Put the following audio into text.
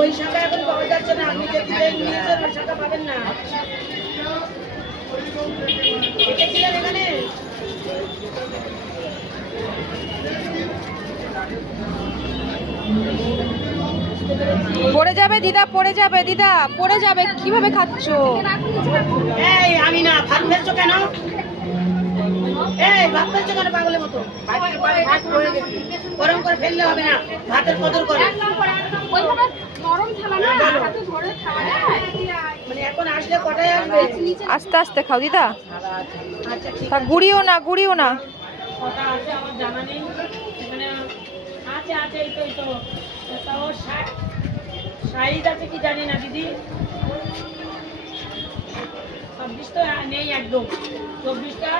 ওই শাখা এখন পাওয়া যাচ্ছে না, আপনি যদি নিয়েছেন ওই শাখা পাবেন না। দেখেছিলেন এখানে পড়ে যাবে দিদা, পড়ে যাবে দিদা, পড়ে যাবে। কিভাবে খাচ্ছ? এই আমি না, ভাত ফেলছো কেন? এই ভাত ফেলছো কেন পাগলের মতো? গরম করে ফেললে হবে না, ভাতের কদর করো। মানে এখন আসলে কটায় আসবে? আস্তে আস্তে খাও দিদা, আচ্ছা ঠিক তা গুড়িও না, গুড়িও না। কটা আছে আমার জানা নেই, এখানে আছে আছে এই তো তাও সাইজ আছে কি জানি না দিদি, 26 তো নেই একদম, 24টা